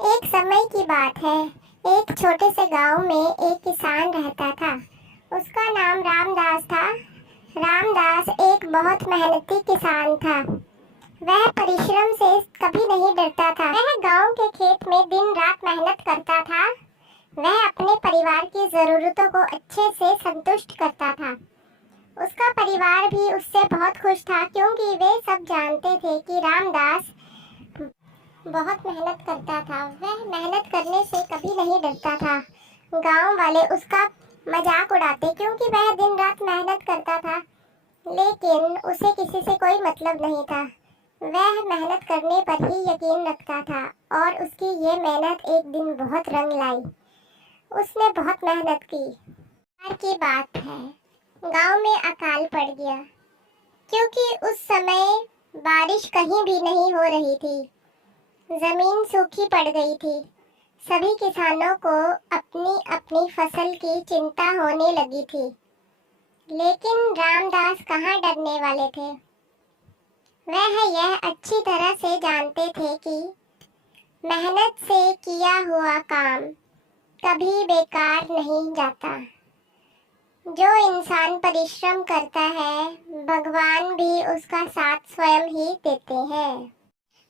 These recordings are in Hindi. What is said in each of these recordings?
एक समय की बात है। एक छोटे से गांव में एक किसान रहता था। उसका नाम रामदास था। रामदास एक बहुत मेहनती किसान था। वह परिश्रम से कभी नहीं डरता था। वह गांव के खेत में दिन रात मेहनत करता था। वह अपने परिवार की जरूरतों को अच्छे से संतुष्ट करता था। उसका परिवार भी उससे बहुत खुश था, क्योंकि वे सब जानते थे कि रामदास बहुत मेहनत करता था। वह मेहनत करने से कभी नहीं डरता था। गांव वाले उसका मजाक उड़ाते, क्योंकि वह दिन रात मेहनत करता था, लेकिन उसे किसी से कोई मतलब नहीं था। वह मेहनत करने पर ही यकीन रखता था, और उसकी ये मेहनत एक दिन बहुत रंग लाई। उसने बहुत मेहनत की। हार की बात है, गांव में अकाल पड़ गया, क्योंकि उस समय बारिश कहीं भी नहीं हो रही थी। जमीन सूखी पड़ गई थी। सभी किसानों को अपनी अपनी फसल की चिंता होने लगी थी, लेकिन रामदास कहाँ डरने वाले थे। वह यह अच्छी तरह से जानते थे कि मेहनत से किया हुआ काम कभी बेकार नहीं जाता। जो इंसान परिश्रम करता है, भगवान भी उसका साथ स्वयं ही देते हैं।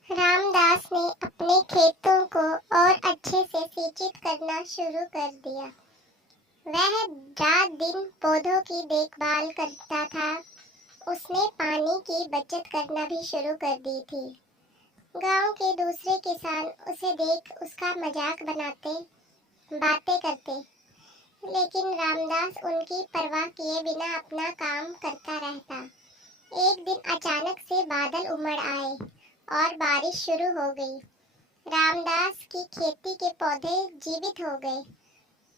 रामदास ने अपने खेतों को और अच्छे से सिंचित करना शुरू कर दिया। वह रात दिन पौधों की देखभाल करता था। उसने पानी की बचत करना भी शुरू कर दी थी। गांव के दूसरे किसान उसे देख उसका मजाक बनाते, बातें करते, लेकिन रामदास उनकी परवाह किए बिना अपना काम करता रहता। एक दिन अचानक से बादल उमड़ आए और बारिश शुरू हो गई। रामदास की खेती के पौधे जीवित हो गए।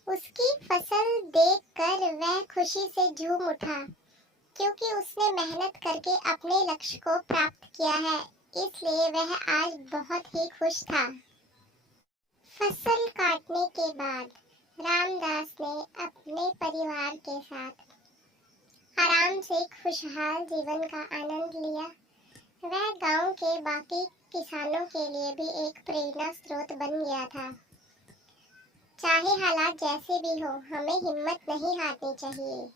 उसकी फसल देखकर वह खुशी से झूम उठा, क्योंकि उसने मेहनत करके अपने लक्ष्य को प्राप्त किया है, इसलिए वह आज बहुत ही खुश था। फसल काटने के बाद रामदास ने अपने परिवार के साथ आराम से खुशहाल जीवन का आनंद लिया। वह गांव के बाकी किसानों के लिए भी एक प्रेरणा स्रोत बन गया था। चाहे हालात जैसे भी हो, हमें हिम्मत नहीं हारनी चाहिए।